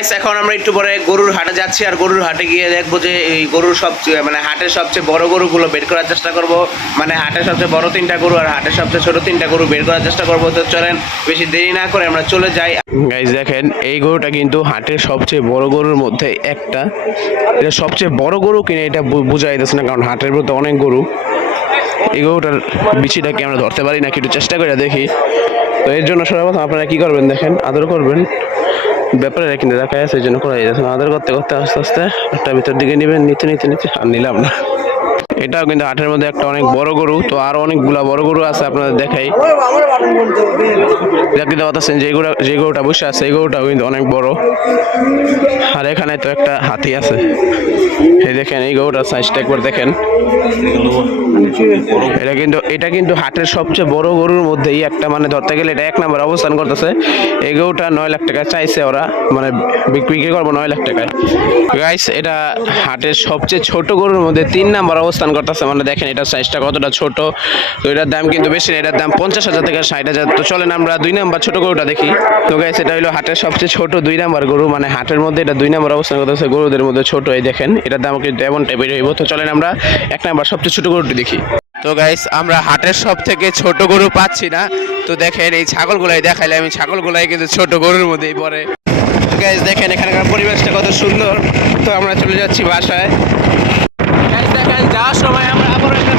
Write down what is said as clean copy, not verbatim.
এখন আমরা একটু পরে গরুর হাটে যাচ্ছি আর গরুর হাটে গিয়ে দেখবো যে এই গরুর সবচেয়ে মানে হাটের সবচেয়ে বড় গরুগুলো বের করার চেষ্টা করব। মানে হাটের সবচেয়ে বড় 3টা গরু আর হাটের সবচেয়ে ছোট 3টা গরু বের করার চেষ্টা করবো। তো চলেন বেশি দেরি না করে আমরা চলে যাই। গাইস দেখেন এই গরুটা কিন্তু হাটের সবচেয়ে বড় গরুর মধ্যে একটা। এটা সবচেয়ে বড় গরু কিনা এটা বোঝা যাচ্ছে না, কারণ হাটের মধ্যে অনেক গরু। এই গরুটার বিচিটাকে আমরা ধরতে পারি না, একটু চেষ্টা করে দেখি। তো এর জন্য সর্বপ্রথম আপনারা কি করবেন দেখেন, আদর করবেন। ব্যাপারে কিন্তু দেখা যাচ্ছে এই জন্য করা যাচ্ছে, আদর করতে করতে আস্তে আস্তে একটা ভিতর দিকে নেবেন, নিতে নিতে নিতে আর নিলাম না। এটাও কিন্তু হাটের মধ্যে একটা অনেক বড় গরু। তো আরো অনেকগুলা বড় গরু আছে আপনাদের দেখাই। দেখতে পাচ্ছেন যে গরুটা বসে আছে এই গরুটাও কিন্তু অনেক বড়। আর এখানে তো একটা হাতি আছে, এই দেখেন এই গরুটার সাইজটা একবার দেখেন। এটা কিন্তু হাটের সবচেয়ে বড় গরুর মধ্যেই একটা, মানে ধরতে গেলে এটা 1 নম্বর অবস্থান করতেছে। এই গরুটা 9 লাখ টাকা চাইছে ওরা, মানে বিক্রি করবো 9 লাখ টাকায়। গাইস এটা হাটের সবচেয়ে ছোট গরুর মধ্যে 3 নম্বর অবস্থান করতেছে, মানে দেখেন এটার সাইজটা কতটা ছোট। তো এটার দাম কিন্তু বেশি না, এটার দাম 50,000 থেকে 60,000। তো চলেন আমরা 2 নম্বর ছোট গরুটা দেখি। তো গাইস এটা হলো হাটের সবচেয়ে ছোট 2 নম্বর গরু, মানে হাটের মধ্যে এটা 2 নম্বর অবস্থান করতেছে গরুদের মধ্যে ছোট। এই দেখেন এটার দাম কিন্তু এমন টাইপের হইব। তো চলেন আমরা 1 নম্বর সবচেয়ে ছোট গরুটি দেখি। তো গাইস আমরা হাটের সব থেকে ছোট গরু পাচ্ছি না। তো দেখেন এই ছাগলগুলাই দেখাইলে আমি, ছাগলগুলাই কিন্তু ছোট গরুর মধ্যেই পড়ে। তো গাইস দেখেন এখানকার পরিবেশটা কত সুন্দর। তো আমরা চলে যাচ্ছি বাসায়। গাইস দেখেন যাওয়ার সময় আমরা আবার একটা